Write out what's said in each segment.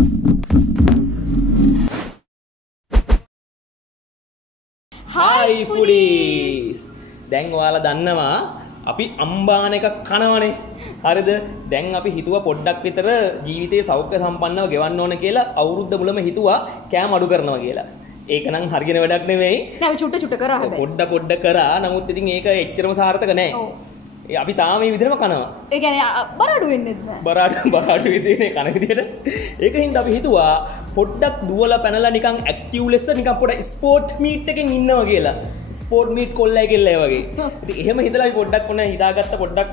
Hi foodies! දැන් ඔයාලා දන්නවා අපි අම්බාන එකක් කනවනේ. හරිද? දැන් අපි හිතුවා පොඩ්ඩක් විතර ජීවිතේ සෞඛ්‍ය සම්පන්නව ගෙවන්න ඕන කියලා අවුරුද්ද මුලම හිතුවා කෑම අඩු කරනවා කියලා. ඒක නම් හරියන වැඩක් නෙමෙයි. නෑ අපි චුට්ට කරා හැබැයි. පොඩ්ඩ කරා. නමුත් ඉතින් ඒක එච්චරම සාර්ථක නෑ. ඔව්. අපි තාම මේ විදිහටම කනවා. ඒ කියන්නේ බරාඩු වෙන්නේ නැහැ. බරාඩු විදිහේ කන විදිහට. ඒකින්ද අපි හිතුවා පොඩ්ඩක් දුවලා පැනලා නිකන් ඇක්ටිව් ලෙස නිකන් පොඩ ස්පෝර්ට් මීට් එකකින් ඉන්නවා කියලා. ස්පෝර්ට් මීට් කොල්ලයි කෙල්ලයි වගේ. ඉතින් එහෙම හිතලා අපි පොඩ්ඩක් ඔන්න හිතාගත්ත පොඩ්ඩක්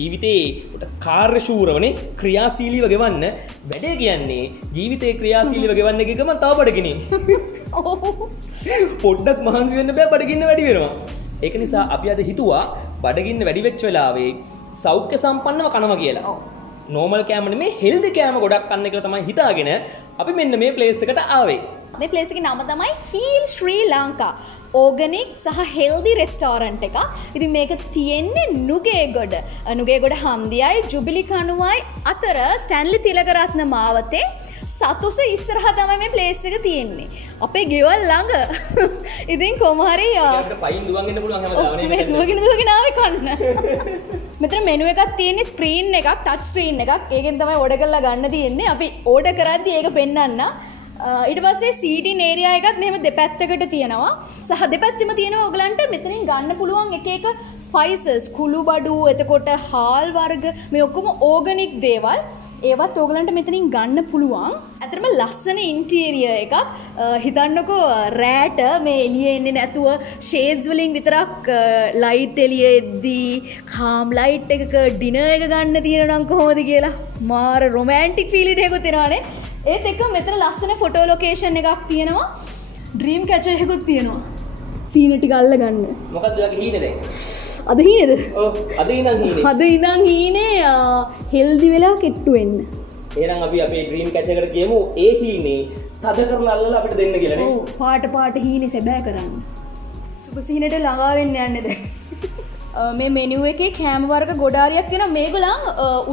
ජීවිතේ පොඩ්ඩක් කාර්යශූරවනේ ක්‍රියාශීලීව ගෙවන්න. වැඩේ කියන්නේ ජීවිතේ ක්‍රියාශීලීව ගෙවන්න එක ගමන් තව බඩගිනි. පොඩ්ඩක් මහන්සි වෙන්න බෑ බඩගින්න වැඩි වෙනවා. ඒක නිසා අපි අද හිතුවා බඩගින්න වැඩි වෙච්ච වෙලාවේ සෞඛ්‍ය සම්පන්නව කනවා කියලා. ඔව්. නෝමල් කෑම නෙමෙයි හෙල්දි කෑම ගොඩක් කන්න කියලා තමයි හිතාගෙන අපි මෙන්න මේ ප්ලේස් එකට ආවේ. මේ ප්ලේස් එකේ නම තමයි හීල් ශ්‍රී ලංකා. ඕගනික් සහ හෙල්දි රෙස්ටෝරන්ට් එක. ඉතින් මේක තියෙන්නේ නුගේගොඩ. නුගේගොඩ හන්දියයි ජුබිලි කණුවයි අතර ස්ටැන්ලි තිලකරත්න මාවතේ සතුස ඉස්සරහා තමයි මේ ප්ලේස් එක තියෙන්නේ. අපේ ගෙවල් ළඟ. ඉතින් කොහොම හරි අපිට පයින් දුවන් එන්න පුළුවන් හැමදාම නේ. දුවගෙන ආවේ කන්න. මෙතන මෙනු එකක් තියෙන්නේ ස්ක්‍රීන් එකක් ටච් ස්ක්‍රීන් එකක්. ඒකෙන් තමයි ඕඩර් කරලා ගන්න තියෙන්නේ. අපි ඕඩර් කරද්දි ඒක පෙන්නන්න. ඊට පස්සේ සීටින් ඒරියා එකත් මෙහෙම දෙපැත්තකට තියෙනවා. සහ දෙපැත්තෙම තියෙනවා ඔයගලන්ට මෙතනින් ගන්න පුළුවන් එක එක ස්පයිසස්, කුළු බඩු, එතකොට හාල් වර්ග මේ ඔක්කොම ඕගනික් දේවල්. ඒවත් ඔයගලන්ට මෙතනින් ගන්න පුළුවන්. ඇත්තටම ලස්සන ඉන්ටීරියර් එකක්. හිතන්නකෝ රෑට මේ එළියේ එන්නේ නැතුව ෂේඩ්ස් වලින් විතරක් ලයිට් එළියේ එද්දී කාම් ලයිට් එකක ඩිනර් එක ගන්න තියෙනවා නම් කොහොමද කියලා. මාර රොමැන්ටික් ෆීලින් එකකුත් එනවානේ. ඒත් එක්ක මෙතන ලස්සන ෆොටෝ ලොකේෂන් එකක් තියෙනවා. ඩ්‍රීම් කැචර් එකකුත් තියෙනවා. සීන ටික අල්ල ගන්න. මොකක්ද ඔයාගේ හීනේ දැන්? අද හීනේද? ඔව් අද ඉඳන් හීනේ. අද ඉඳන් හීනේ හෙල්දි වෙලා කෙට්ටු වෙන්න. එහෙනම් අපි අපේ ඩ්‍රීම් කැචර් එකට ගියමු. ඒ හීනේ තද කරලා අල්ලලා අපිට දෙන්න කියලා නේ. ඔව් පාට හීනේ සැබෑ කරන්න. සුබ සීනට ළඟා වෙන්න යන්නේ දැන්. මේ මෙනු එකේ කෑම වර්ග ගොඩාරියක් තියෙනවා. මේගොල්ලන්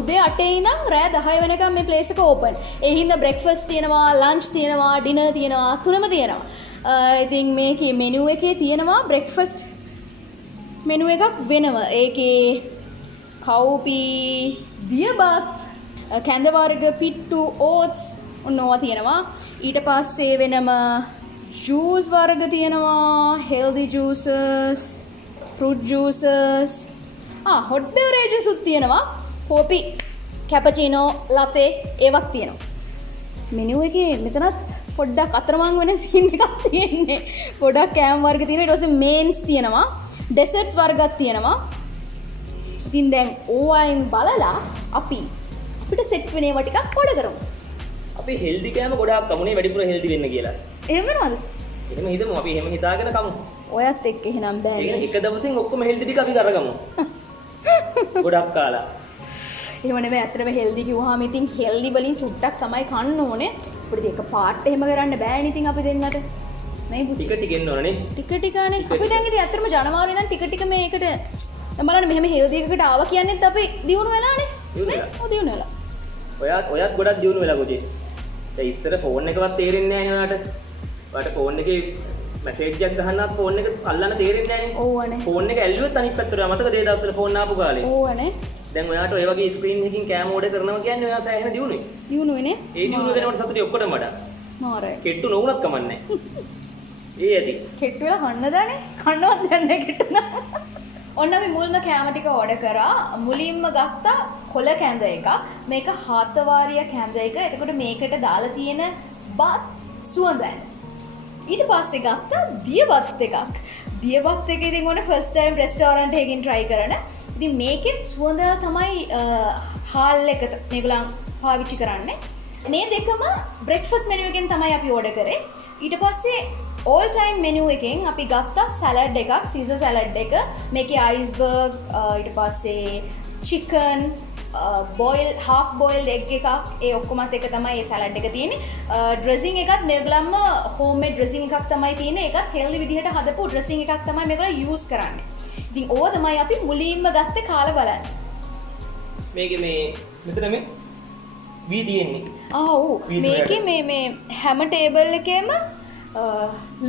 උදේ 8 ඉඳන් රෑ 10 වෙනකම් මේ ප්ලේස් එක ඕපන්. ඒ හින්දා බ්‍රෙක්ෆාස්ට් තියෙනවා, ලන්ච් තියෙනවා, ඩිනර් තියෙනවා, තුනම තියෙනවා. ඉතින් මේකේ මෙනු එකේ තියෙනවා බ්‍රෙක්ෆාස්ට් මෙනු එකක් වෙනම. ඒකේ කව්පි, දියබත්, කැඳ වර්ග, පිට්ටු, ඕට්ස් ඔන්නවා තියෙනවා. ඊට පස්සේ වෙනම ජූස් වර්ග තියෙනවා, healthy ජූසස්, fruit juices, hot beverages උත් තියෙනවා. කෝපි, කැපචිනෝ, ලතේ ඒවත් තියෙනවා. මෙනු එකේ මෙතනත් පොඩ්ඩක් අතරමං වෙන සීන් එකක් තියෙන්නේ. පොඩක් කෑම වර්ග තියෙනවා. ඊට පස්සේ මේන්ස් තියෙනවා. ඩෙසර්ට්ස් වර්ගත් තියෙනවා. ඉතින් දැන් ඕවායින් බලලා අපිට සෙට් වෙන ඒවා ටිකක් ඕඩර් කරමු. අපි හෙල්දි කෑම ගොඩාක් කමුනේ වැඩිපුර හෙල්දි වෙන්න කියලා. එහෙම වෙනවද? එහෙම හිතමු අපි එහෙම හිතාගෙන කමු. ඔයත් එක්ක එහෙනම් බෑ. ඒක එක දවසින් ඔක්කොම හෙල්දි ටික අපි කරගමු. ගොඩක් කාලා. එහෙම නෙමෙයි අතරම හෙල්දි කිව්වහම ඉතින් හෙල්දි වලින් චුට්ටක් තමයි කන්න ඕනේ. අපිට ඒක පාට එහෙම කරන්න බෑනේ ඉතින් අපි දෙන්නට. නේ පුතේ. ටික එන්න ඕනේ නේ. ටිකනේ. අපි දැන් ඉතින් අතරම ජනවාරි ඉඳන් ටික මේකට දැන් බලන්න මෙහෙම හෙල්දි එකකට ආවා කියන්නේත් අපි දියුණු වෙලානේ. නේ? ඔව් දියුණු වෙලා. ඔයත් ගොඩක් දියුණු වෙලා පුතේ. දැන් ඉස්සර ෆෝන් එකවත් තේරෙන්නේ නැහැ නේ ඔයාලට. ඔයාලට ෆෝන් එකේ මැසේජ් එකක් ගහන්නත් ෆෝන් එක අල්ලන්න තේරෙන්නේ නැහැ නේ. ඕවනේ. ෆෝන් එක ඇල්ලුවත් අනිත් පැත්තට යනවා. මතකද ඒ දවස්වල ෆෝන් ආපු කාලේ? ඕවනේ. දැන් ඔයාලට ඔය වගේ ස්ක්‍රීන් එකකින් කෑම ඕඩර් කරනවා කියන්නේ ඔයා සෑහෙන දියුණුයි. දියුණුයිනේ. ඒ දියුණුව දෙනකොට සතුටි ඔක්කොටම වඩා. මාරයි. කෙට්ටු නොවුනත් කමන්නේ. ඒ ඇති. කෙට්ටු වෙලා කන්නදානේ. කන්නවත් දැන්නේ කෙට්ටු නම්. ඔන්න අපි මුල්ම කෑම ටික ඕඩර් කරා. මුලින්ම ගත්තා කොළ කැඳ එකක්. මේක හාතවාරිය කැඳ එක. එතකොට මේකට දාලා තියෙන බත් සුවඳයි. ඊට පස්සේ ගත්තා දියබත් එකක්. දියබත් එක ඉතින් ඕන ෆස්ට් ටයිම් රෙස්ටෝරන්ට් එකකින් try කරන. ඉතින් මේකෙත් සුවඳ තමයි හාල් එක මේගොල්ලන් පාවිච්චි කරන්නේ. මේ දෙකම බ්‍රෙක්ෆාස්ට් මෙනු එකෙන් තමයි අපි ඕඩර් කරේ. ඊට පස්සේ all time menu එකෙන් අපි ගත්තා සලාඩ් එකක්, සීසර් සලාඩ් එක. මේකේ අයිස්බර්ග්, ඊට පස්සේ chicken, half boiled egg එකක්. ඒ ඔක්කොමත් එක තමයි මේ සලාඩ් එක තියෙන්නේ. ඩ්‍රෙසින් එකත් මේගොල්ලන්ම homemade ඩ්‍රෙසින් එකක් තමයි තියෙන්නේ. ඒකත් healthy විදිහට හදපු ඩ්‍රෙසින් එකක් තමයි මේගොල්ලෝ use කරන්නේ. ඉතින් ඕවා තමයි අපි මුලින්ම ගත්තේ කාලා බලන්න. මේකේ මේ මෙතන මේ වී තියෙන්නේ. ඔව් මේකේ මේ හැම ටේබල් එකේම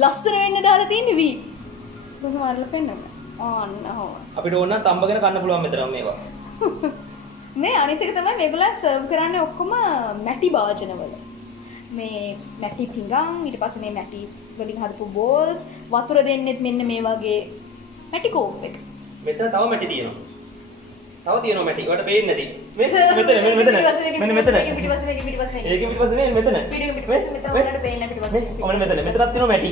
ලස්සන වෙන්න දාලා තියෙන්නේ වී. කොහොම අරලා පෙන්නන්න. අන්න හොම. අපිට ඕන නම් තඹගෙන කන්න පුළුවන් මෙතන මේවා. මේ අනිත් එක තමයි මේගොල්ලන් සර්ව් කරන්නේ ඔක්කොම මැටි භාජනවල. මේ මැටි පිඟන් ඊට පස්සේ මේ මැටි වලින් හදපු බෝල්ස් වතුර දෙන්නෙත් මෙන්න මේ වගේ මැටි කෝප් එක. මෙතන තව මැටි තියෙනවා. තව තියෙනවා මැටි. ඒවට පේන්නේ නැති. මෙන්න මෙතන. ඒකෙ පිටිපස්සේ මෙතන. ඔන්න මෙතන. මෙතනක් තියෙනවා මැටි.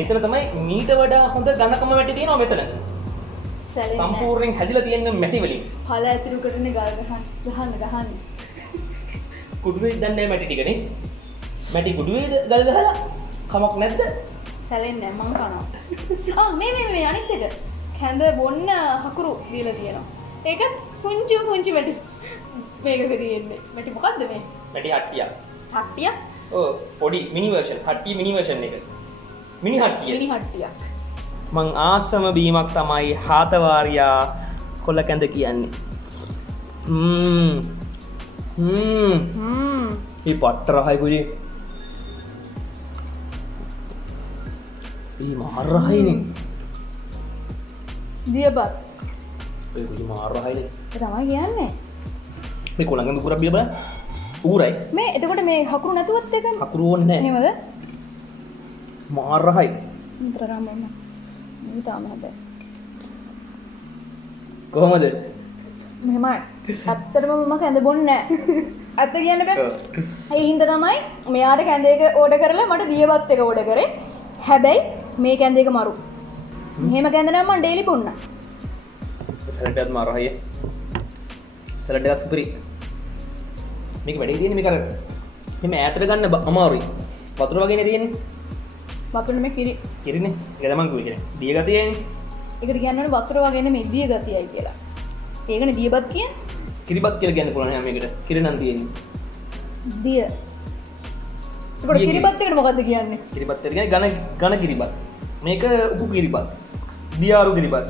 එතන තමයි මීට වඩා හොඳ ඝනකම මැටි තියෙනවා මෙතන. සම්පූර්ණයෙන් හැදිලා තියෙන මැටි වලින්. පළ ඇතුළු කරන ගල් ගහන්න. කුඩුවේ දැන් නැහැ මැටි ටිකනේ. මැටි කුඩුවේ ගල් ගහලා කමක් නැද්ද? සැලෙන්නේ නැහැ මං කනවා. මේ අනිත් එක. කැඳ බොන්න හකුරු දීලා තියෙනවා. ඒකත් පුංචි මැටි. මේකද තියෙන්නේ. මැටි මොකද්ද මේ? මැටි හට්ටියක්. හට්ටියක්? ඔව් පොඩි මිනි වර්ෂන්. හට්ටිය මිනි වර්ෂන් එක. මිනි හට්ටියක්. මං ආසම බීමක් තමයි හාතවාරියා කොළ කැඳ කියන්නේ. මේ පට්ට රහයි පුජි. ඒ මාර රහයිනේ. දියබත්. ඒ පුජි මාර රහයිනේ. ඒ තමයි කියන්නේ. මේ කොළ කැඳ පුරා බිය බලන්න. ඌරයි. මේ එතකොට මේ හකුරු නැතුවත් එක හකුරු ඕනේ නැහැ. එහෙමද? මාර රහයි. විතර රාමන්න. මේ තාම හැබැයි. කොහමද? මෙහෙමයි. ඇත්තටම මම කැඳ බොන්නේ නැහැ. ඇත්ත කියන්න බෑ. ඒ හින්දා තමයි මෙයාට කැඳ එක ඕඩර් කරලා මට දියබත් එක ඕඩර් කරේ. හැබැයි මේ කැඳ එක මරු. මෙහෙම කැඳ නම් මම ඩේලි බොන්නා. සලඩ් එකත් මාර රහයි. සලඩ් එක සුපිරි. මේක වැඩි තියෙන්නේ මේක අර මෙහෙම ඈතට ගන්න අමාරුයි. වතුර වගේනේ තියෙන්නේ. වතුර නෙමෙයි කිරිනේ. ඒක තමයි කිව්වේ කියන්නේ. දිය ගතියනේ. ඒකට කියන්නේ වතුර වගේ නෙමෙයි දිය ගතියයි කියලා. ඒකනේ දියබත් කියන්නේ. කිරිබත් කියලා කියන්න පුළුවන් හැම එකට. කිරි නම් තියෙන්නේ. දිය. ඒකට කිරිබත් එකට මොකද්ද කියන්නේ? කිරිබත් එකට කියන්නේ ඝන කිරිබත්. මේක උපු කිරිබත්. දියාරු කිරිබත්.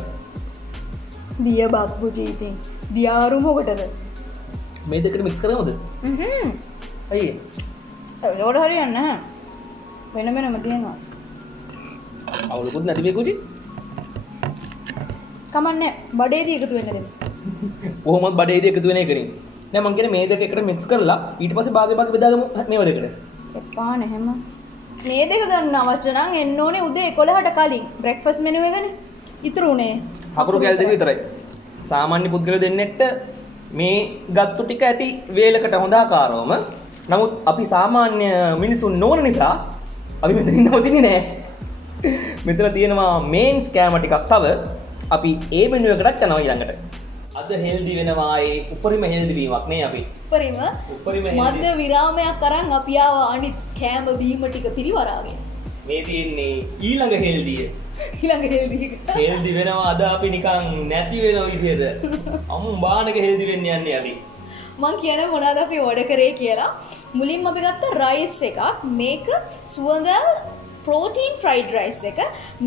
දියබත් පුජි ඉතින්. දියාරු මොකටද? මේ දෙකට මික්ස් කරමුද? අයියේ. ඒකට හරියන්නේ නැහැ. වෙනම තියෙනවා. අවුලකුත් නැති මේ කුචි. කමන්නේ බඩේදී එකතු වෙන්න දෙන්න. කොහොමද බඩේදී එකතු වෙන එකනේ. නෑ මං කියන්නේ මේ දෙක එකට මික්ස් කරලා ඊට පස්සේ භාගෙ බෙදාගමු මේව දෙකට. එපා නැහැම. මේ දෙක ගන්න අවශ්‍ය නම් එන්න ඕනේ උදේ 11ට කලින් බ්‍රෙක්ෆාස්ට් මෙනු එකනේ. ඉතුරු උනේ. හකුරු කැල් දෙක විතරයි. සාමාන්‍ය පුද්ගලයෝ දෙන්නෙක්ට මේ ගත්තු ටික ඇති වේලකට හොඳ ආකාරවම. නමුත් අපි සාමාන්‍ය මිනිසුන් නොවන නිසා අපි මෙතනින් නවතින්නේ නෑ. මෙතන තියෙනවා මේන්ස් කෑම ටිකක් තව අපි ඒ මෙනු එකකට යනවා ඊළඟට. අද හෙල්දි වෙනවා ඒ උපරිම හෙල්දි වීමක් නේ අපි. උපරිම මධ්‍ය විරාමයක් අරන් අපි ආව අනිත් කෑම බීම ටික පිරිවරාගෙන. මේ තියෙන්නේ ඊළඟ හෙල්දිය. හෙල්දි වෙනවා අද අපි නිකන් නැති වෙන විදිහට. අමු බානක හෙල්දි වෙන්න යන්නේ අපි. මං කියන මොනවද අපි ඕඩර් කරේ කියලා. මුලින්ම අපි ගත්ත රයිස් එකක්. මේක සුවඳල් ප්‍රෝටීන් ෆ්‍රයිඩ් රයිස් එක.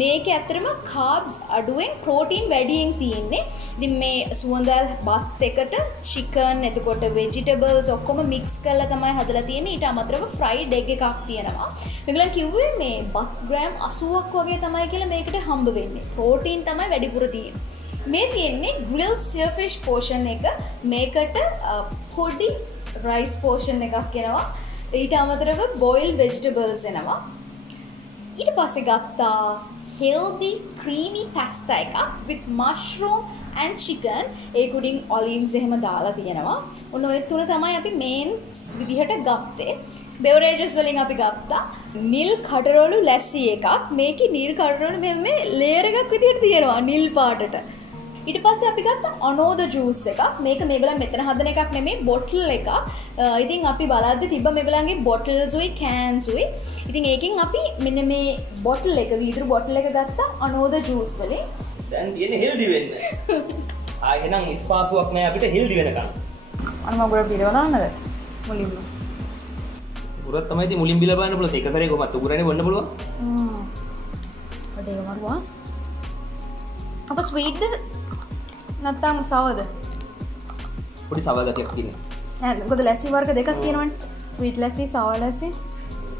මේක ඇත්තටම කාබ්ස් අඩුවෙන් ප්‍රෝටීන් වැඩියෙන් තියෙන්නේ. ඉතින් මේ සුවඳල් බත් එකට චිකන් එතකොට වෙජිටබල්ස් ඔක්කොම මික්ස් කරලා තමයි හදලා තියෙන්නේ. ඊට අමතරව ෆ්‍රයිඩ් එග් එකක් තියෙනවා. මේගොල්ලන් කිව්වේ මේ බත් ග්‍රෑම් 80ක් වගේ තමයි කියලා මේකට හම්බ වෙන්නේ. ප්‍රෝටීන් තමයි වැඩිපුර තියෙන්නේ. මේ තියෙන්නේ grilled spearfish portion එක. මේකට පොඩි rice portion එකක් එනවා. ඊට අමතරව boiled vegetables එනවා. ඊට පස්සේ ගත්තා healthy creamy pasta එකක් with mushroom and chicken. ඒක උඩින් olives එහෙම දාලා තියෙනවා. ඔන්න ඔය තුන තමයි අපි mains විදිහට ගත්තේ. beverages වලින් අපි ගත්තා නිල් කටරොළු ලැස්සි එකක්. මේකේ නිල් කටරොළු මේ layer එකක් විදිහට තියෙනවා නිල් පාටට. ඊට පස්සේ අපි ගත්ත අනෝද ජූස් එකක්. මේක මේගොල්ලන් මෙතන හදන එකක් නෙමෙයි බොටල් එකක්. ඉතින් අපි බලද්දි තිබ්බ මේගොල්ලන්ගේ බොටල්ස් උයි කෑන්ස් උයි. ඉතින් ඒකෙන් අපි මෙන්න මේ බොටල් එක වීදුරු බොටල් එක ගත්තා අනෝද ජූස් වලින්. දැන් තියෙන්නේ හෙල්දි වෙන්න. එහෙනම් ස්පාසුවක් නෑ අපිට හෙල්දි වෙනකන්. අන්න මම ගොඩක් පිරවනන්නද මුලින්ම. උගුරක් තමයි ඉතින් මුලින් බිල බලන්න පුළුවන්. ඒක සැරේ කොහොමද උගුරනේ බොන්න පුළුවන්. ඒක මරුවා. අප ස්වීට්ද නැත්නම් සවද? පොඩි සව ගතියක් තියෙනවා. මොකද ලැස්සි වර්ග දෙකක් තියෙනවනේ. Sweet lassi, sour lassi.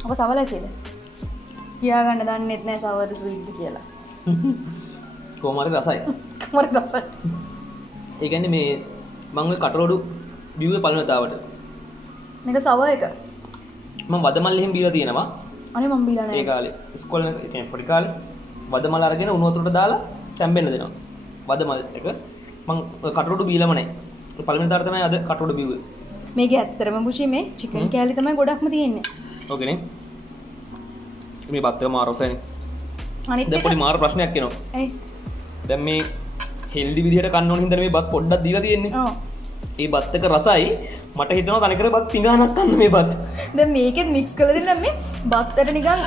ඔක සවර් ලැස්සිද? කියාගන්න දන්නෙත් නෑ සවර්ද ස්වීට්ද කියලා. කොහොම හරි රසයි. කොහොම හරි රසයි. ඒ කියන්නේ මේ මම ඔය කටරොඩු බිව්වේ පළවෙනි තාවට. මේක සවර් එක. මම වදමල් එහෙම බීලා තියෙනවා. අනේ මම බීලා නෑ. ඒ කාලේ ඉස්කෝලේ කියන්නේ පොඩි කාලේ වදමල් අරගෙන උණු වතුරට දාලා තැම්බෙන්න දෙනවා. වදමල් එක මම කටරොඩු බීලම නෑ. පළවෙනි තාවට තමයි අද කටරොඩු බිව්වේ. මේකේ ඇත්තටම පුචි මේ චිකන් කෑලි තමයි ගොඩක්ම තියෙන්නේ. ඕකනේ. මේ බත් එක මාර රසයිනේ. අනිත් දැන් එක පොඩි මාර ප්‍රශ්නයක් එනවා. ඇයි? දැන් මේ හෙල්දි විදිහට කන්න ඕන හින්දා මේ බත් පොඩ්ඩක් දීලා තියෙන්නේ. ඔව්. ඒ බත් එක රසයි. මට හිතෙනවා තනිකර බත් පිඟානක් කන්න මේ බත්. දැන් මේකෙත් මික්ස් කරලා දෙන්න මේ බත්තට නිකන්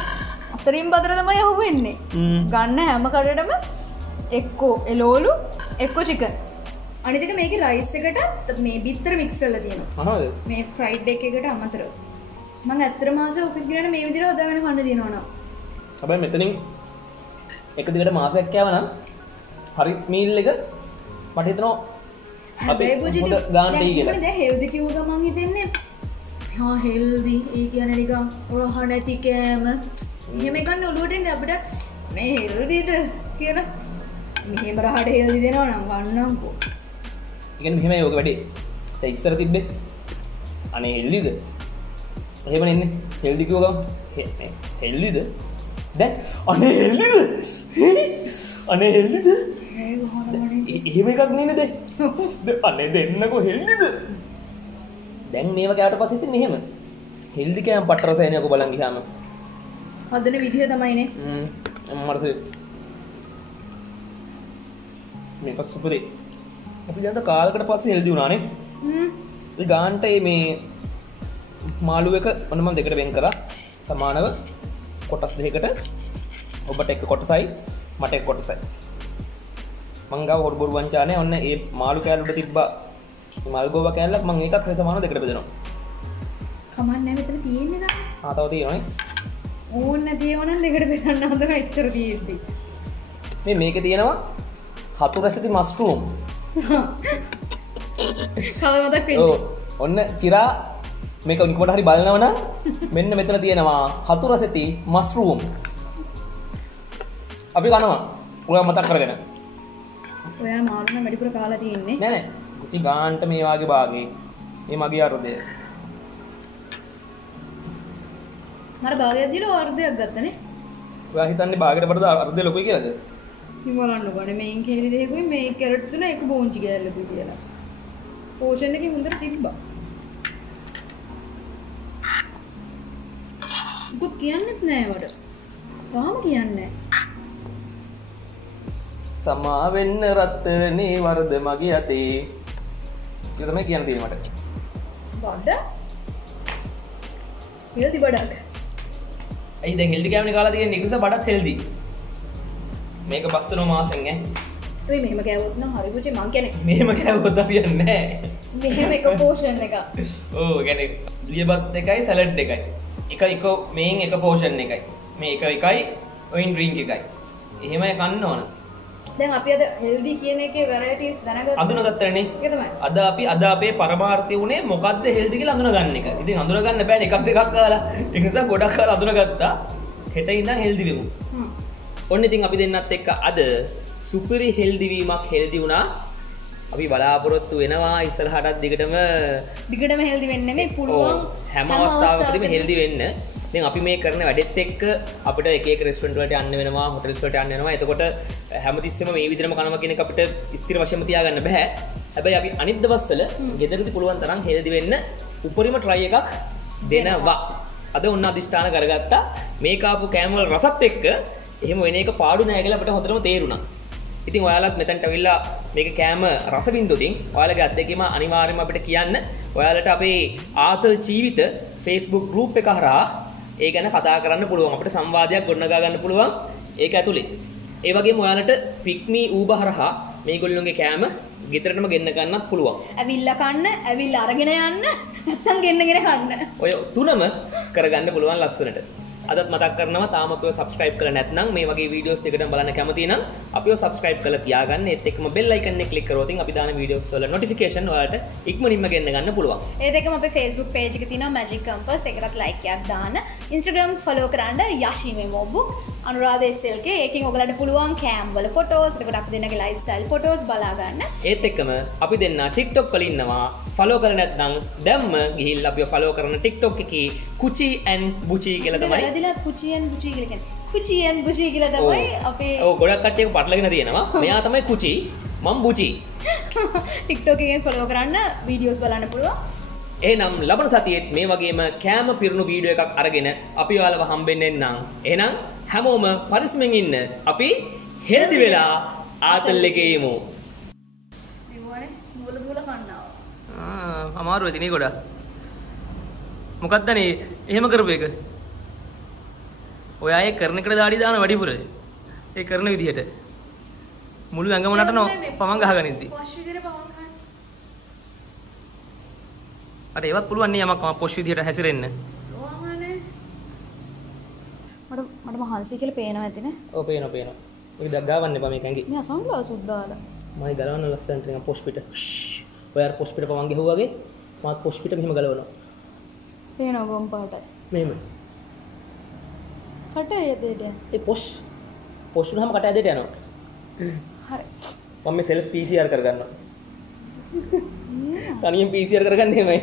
අතරින් බතර තමයි අහුවෙන්නේ. ගන්න හැම කඩේටම එක්කෝ එලෝලු එක්කෝ චිකන්. අනිත් එක මේකේ රයිස් එකට මේ බිත්තර මික්ස් කරලා තියෙනවා. අහනවද? මේ ෆ්‍රයිඩ් එක් එකට අමතරව. මම ඇත්තටම ආසේ ඔෆිස් ගිහලා මේ විදිහට හදාගෙන කන්න දිනනවා නම්. හැබැයි මෙතනින් එක දිගට මාසයක් යවනම් හරි මීල් එක මට හිතෙනවා අපි හොඳ ගාන්න දෙයි කියලා. දැන් හෙල්දි කිව්ව ගමන් හිතෙන්නේ හා හෙල්දි ඒ කියන්නේ නිකන් රහ නැති කෑම. එහෙම එකක් ඔළුවට එන්නේ අපිට මේ හෙල්දිද කියලා. මෙහෙම රහට හෙල්දි දෙනවා නම් ගන්නම්කෝ. ඒ කියන්නේ මෙහෙමයි ඔක වැඩේ. දැන් ඉස්සර තිබ්බේ අනේ හෙල්දිද? එහෙම නෙන්නේ. හෙල්දි කිව්ව ගමන් හෙල්දිද? දැන් අනේ හෙල්දිද? අනේ හෙල්දිද? එහෙම එකක් නෙන්නේ දැන්. අනේ දෙන්නකෝ හෙල්දිද? දැන් මේව කෑවට පස්සේ ඉතින් එහෙම. හෙල්දි කෑම පට රසයනේ ඔක බලන් ගියාම. හදන විදිහ තමයිනේ. මරසේ. මේක සුපරේ. අපි දැන් කාලයකට පස්සේ හෙල්දි වුණානේ. ඒ ගාන්ට මේ මාළු එක ඔන්න මම දෙකට වෙන් කරා. සමානව කොටස් දෙකකට ඔබට එක කොටසයි මට එක කොටසයි. මං ගාව හොරු බොරු වංචානේ ඔන්න ඒ මාළු කෑල්ල උඩ තිබ්බා මල් ගෝවා කෑල්ලක් මං ඒකත් හරි සමානව දෙකට බෙදනවා. කමන්නේ නැහැ මෙතන තියෙන්නේ දාන්න. තව තියෙනවනේ. ඕන්න නැතිව නම් දෙකට බෙදන්න හදන ඉච්චර තියෙද්දි. මේකේ තියෙනවා හතු රැසිති මස්රූම්. කවදාවත් වෙන්නේ. ඔන්න චිරා මේක නිකමට හරි බලනවා නම් මෙන්න මෙතන තියෙනවා හතු රැසිති මස්රූම්. අපි කනවා. ඔයා මතක් කරගෙන. ඔයා මාළු නම් වැඩිපුර කාලා තියෙන්නේ. නෑ නෑ. කුටි ගාන්ට මේ වාගේ භාගේ. මේ මගේ අර්ධය. මර භාගයක් දීලා අර්ධයක් ගත්තනේ. ඔයා හිතන්නේ භාගයට වඩා අර්ධය ලොකුයි කියලාද? ඉතින් බලන්න ඕනේ මේන් කේලි දෙකකුයි මේ කැරට් තුන එක බෝන්චි කෑල්ලකුයි කියලා. පෝෂන් එකේ හොඳට තිබ්බා. පුත් කියන්නෙත් නෑ වට. තාම කියන්නේ නෑ. සමා වෙන්න රත්තරනේ වරද මගේ අතේ. ඒක තමයි කියන්න තියෙන්නේ මට. බඩ? හෙල්දි බඩක්. ඇයි දැන් හෙල්දි කෑමනේ කාලා තියෙන්නේ? ඒක නිසා බඩත් හෙල්දි. මේක පස්සන මාසෙන් ඈ. ඔය මෙහෙම කෑවොත් නම් හරි පුචි මං කියන්නේ. මෙහෙම කෑවොත් අපි යන්නේ නැහැ. මෙහෙම එක පෝෂන් එකක්. ඔව් කියන්නේ ලියබත් එකයි සලාඩ් එකයි. එක මේන් එක පෝෂන් එකයි. මේ එකයි ඔයින් ඩ්‍රින්ක් එකයි. එහෙමයි කන්න ඕන. දැන් අපි අද හෙල්දි කියන එකේ වැරයිටිස් දැනගත්තා. අඳුනගත්තනේ. ඒක තමයි. අද අපේ පරමාර්ථය උනේ මොකද්ද හෙල්දි කියලා අඳුනගන්න එක. ඉතින් අඳුනගන්න බෑනේ එකක් දෙකක් කාලා. ඒ නිසා ගොඩක් කාලා අඳුනගත්තා. හෙට ඉඳන් හෙල්දි වෙමු. ඔන්න ඉතින් අපි දෙන්නත් එක්ක අද සුපිරි හෙල්දි වීමක් හෙල්දි වුණා. අපි බලාපොරොත්තු වෙනවා ඉස්සරහටත් දිගටම හෙල්දි වෙන්න නෙමෙයි පුළුවන් හැම අවස්ථාවකදීම හෙල්දි වෙන්න. දැන් අපි මේ කරන වැඩෙත් එක්ක අපිට එක එක රෙස්ටොරන්ට් වලට යන්න වෙනවා, හොටෙල්ස් වලට යන්න වෙනවා. එතකොට හැමතිස්සෙම මේ විදිහටම කනවා කියන එක අපිට ස්ථිර වශයෙන්ම තියාගන්න බෑ. හැබැයි අපි අනිත් දවස්වල ගෙදරදී පුළුවන් තරම් හෙල්දි වෙන්න උපරිම try එකක් දෙනවා. අද ඔන්න අදිෂ්ඨාන කරගත්තා. මේ කාපු කෑම වල රසත් එක්ක එහෙම වෙන එක පාඩු නෑ කියලා අපිට හොඳටම තේරුණා. ඉතින් ඔයාලත් මෙතනට අවිල්ලා මේක කෑම රස බින්දුවකින් ඔයාලගේ අත්දැකීම අනිවාර්යයෙන්ම අපිට කියන්න. ඔයාලට අපේ ආතල් ජීවිත Facebook group එක හරහා ඒ ගැන කතා කරන්න පුළුවන්. අපිට සංවාදයක් ගොඩනගා ගන්න පුළුවන් ඒක ඇතුලේ. ඒ වගේම ඔයාලට පික්මි ඌබ හරහා මේගොල්ලෝගේ කෑම ගෙදරටම ගෙන්න ගන්නත් පුළුවන්. ඇවිල්ලා කන්න, ඇවිල්ලා අරගෙන යන්න, නැත්තම් ගෙන්නගෙන කන්න. ඔය තුනම කරගන්න පුළුවන් ලස්සනට. අදත් මතක් කරනවා තාම අපිව subscribe කරලා නැත්නම් මේ වගේ videos දෙකටම බලන්න කැමති නම් අපිව subscribe කරලා තියාගන්න. ඒත් එක්කම bell icon එක click කරොත් අපි දාන videos වල notification ඔයාලට ඉක්මනින්ම ගෙන්න ගන්න පුළුවන්. ඒ දෙකම අපේ Facebook page එකේ තියෙනවා Magic Compass. ඒකටත් like එකක් දාන්න. Instagram follow කරන්න යෂිමේ මොබ්බු අනුරාධ SLK. ඒකෙන් ඔයගලට පුළුවන් cam වල photos, එතකොට අපි දෙන්නගේ lifestyle photos බලා ගන්න. ඒත් එක්කම අපි දෙන්න TikTok වල ඉන්නවා. follow කරලා නැත්නම් දැම්ම ගිහිල්ලා අපිව follow කරන TikTok එකේ Kuchi Buchi කියලා තමයි. වැරදිලා Kuchi Buchi කියලා කියන්නේ. Kuchi Buchi කියලා තමයි අපේ ඔව් ගොඩක් කට්ටියක පටලගෙන තියෙනවා. මෙයා තමයි Kuchi මම Buchi. TikTok එකෙන් follow කරන්න videos බලන්න පුළුවන්. එහෙනම් ලබන සතියේත් මේ වගේම කෑම පිරුණු වීඩියෝ එකක් අරගෙන අපි ඔයාලව හම්බෙන්න එන්නම්. එහෙනම් හැමෝම පරිස්සමෙන් ඉන්න. අපි හෙල්දි වෙලා ආතල් එකේ යමු. නිවනේ මුල මුල කන්නවා. අමාරු වෙතිනේ ගොඩක්. මොකක්ද නේ එහෙම කරපු එක? ඔයා ඒ කරන එකට දාඩි දාන වැඩිපුර. ඒ කරන විදිහට මුළු ඇඟම නටනවා පමන් ගහගෙන ඉද්දි. පොෂ් විදිහට පමන් ගන්න. අර ඒවත් පුළුවන් නේ යමක් පොෂ් විදිහට හැසිරෙන්න. ඕමනේ. මට මහන්සි කියලා පේනවා ඇතිනේ. ඔව් පේනවා. ඒක ගාවන්න එපා මේක ඇඟි. මේ සන්ග්ලාසුත් දාලා. මම ගලවන්න ලස්සනට නිකන් පොෂ් පිට. ඔයාර පොෂ් පිට පමන් ගහුවාගේ මාත් පොෂ් පිට මෙහෙම ගලවනවා. පේනවා ගොම් පාටයි. මෙහෙම. කට ඇදෙට. ඒ පොෂ් වුණාම කට ඇදෙට යනවා. හරි. මම මේ self PCR කරගන්නවා. තනියෙන් PCR කරගන්න එහෙමයි.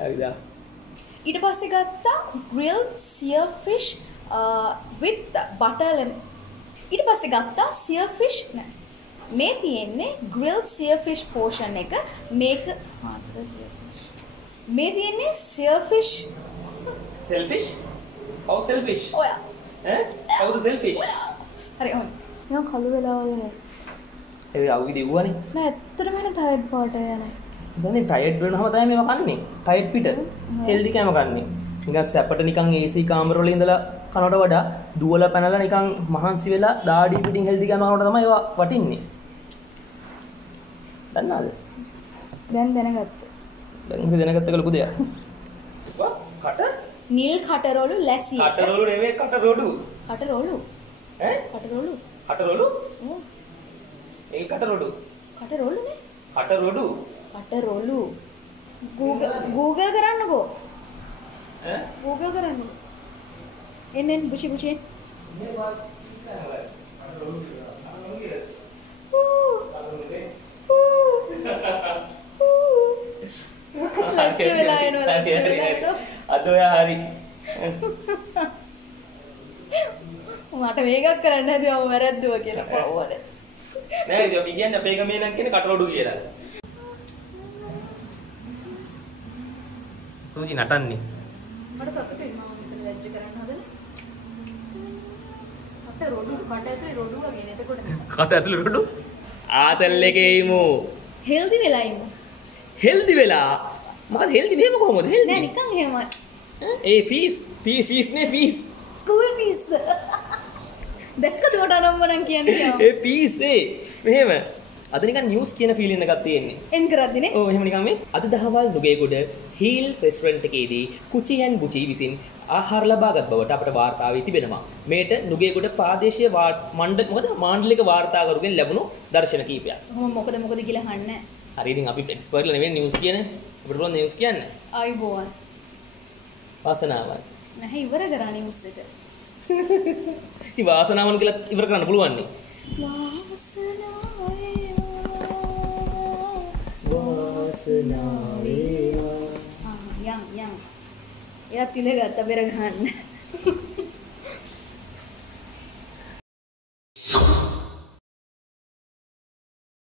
හරිද? ඊට පස්සේ ගත්තා grilled sear fish with butter lemon. ඊට පස්සේ ගත්තා sear fish නෑ. මේ තියෙන්නේ grilled sear fish portion එක. මේක මාතර sear fish. මේ තියෙන්නේ sear fish. selfish? How selfish? ඔයා. ඈ? කවුද selfish? හරි ඔන්න. නිකන් කළු වෙලා වගේ. ඒ අවුයි දෙව්වනේ. නෑ ඇත්තටම එන ටයර්ඩ් පාට යන්නේ. දැන් ටයර්ඩ් වෙනවම තමයි මේවා කන්නේ. ටයර්ඩ් පිට. හෙල්දි කෑම කන්නේ. නිකන් සැපට නිකන් AC කාමර වල ඉඳලා කනවට වඩා දුවලා පැනලා නිකන් මහන්සි වෙලා දාඩි පිටින් හෙල්දි කෑම කනවට තමයි ඒවා වටින්නේ. දන්නවද? දැන් දැනගත්තා. දැන් ඉතින් දැනගත්තක ලොකු දෙයක්. වා කට? නිල් කටරොළු ලැසි. කටරොළු නෙමෙයි කටරොඩු. කටරොළු. ඈ? කටරොළු. කටරොළු? ඔව්. ඒ කටරොඩු. කටරොළුනේ. කටරොඩු. කටරොළු. Google කරන්නකෝ. ඈ? Google කරන්න. එන්න බුචි බුචි. මේ වාත් කටරොළු කියලා. ලැජ්ජ වෙලා එනවා. අද ඔයා හරි. මට මේකක් කරන්න හැදුවා මම වැරද්දුවා කියලා පවවල. නෑ ඉතින් අපි කියන්නේ අපේ ගමේ නම් කියන්නේ කටරොඩු කියලා. තුජි නටන්නේ. මට සතුටුයි මම මෙතන ලැජ්ජ කරන්න හදලා. අපේ රොඩු කට ඇතුලේ රොඩු වගේ නේද කොට. කට ඇතුලේ රොඩු. ආතල් එකේ ඉමු. හෙල්දි වෙලා ඉමු. හෙල්දි වෙලා. මොකද හෙල්දි මෙහෙම කොහොමද හෙල්දි? නෑ නිකන් එහෙමයි. ඒ ෆීස් නේ ෆීස්. ස්කූල් ෆීස් ද. දැක්කද උඩ නම්මනම් කියන්නේ. ඒ ෆීස් මෙහෙම. අද නිකන් නිවුස් කියන ෆීලින් එකක් තියෙන්නේ. එන් කරද්දිනේ. ඔව් එහෙම නිකන් මේ අද දහවල් නුගේගොඩ හීල් රෙස්ටොරන්ට් එකේදී කුචි බුචි විසින් ආහාර ලබාගත් බවට අපට වාර්තා වී තිබෙනවා. මේට නුගේගොඩ ප්‍රාදේශීය මාණ්ඩලික වාර්තාකරුගෙන් ලැබුණු දර්ශන කීපයක්. මොකද කියලා අහන්නේ. හරි ඉතින් අපි එක්ස්පර්ට්ලා නෙවෙයි නිවුස් කියන්නේ. අපිට පුළුවන් නිවුස් කියන්න. ආයිබෝවන්. වාසනාවයි. නැහැ ඉවර කරා නිවුස් එක. ඉතින් වාසනාවන් කියලා ඉවර කරන්න පුළුවන් නේ. වාසනාවේ යම් එයා තිල ගත්ත බෙර ගන්න.